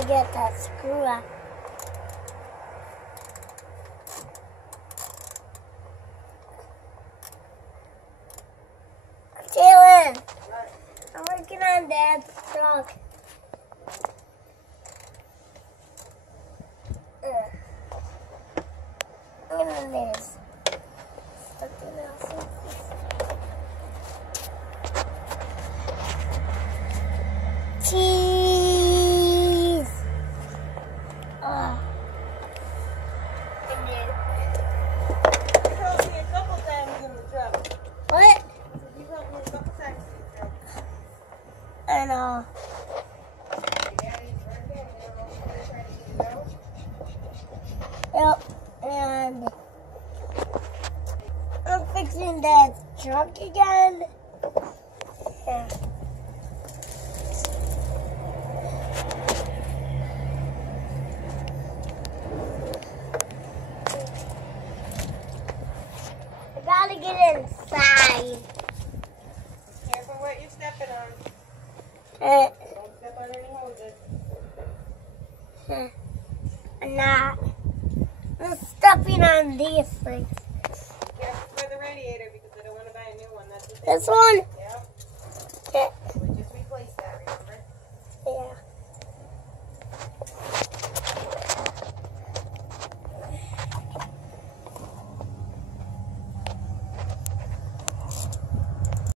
gotta get that screw out. Jalen, I'm working on Dad's truck. Look at this. Cheese. You helped me a couple times in the truck. What? You helped me a couple times in the truck. I know. Yep, and I'm fixing that truck again. Yeah. I gotta get inside. Careful what you're stepping on. Don't step on any hoses. I'm not. I'm stepping on these things. Careful for the radiator because I don't want to buy a new one. That's what This one? Yeah. Okay.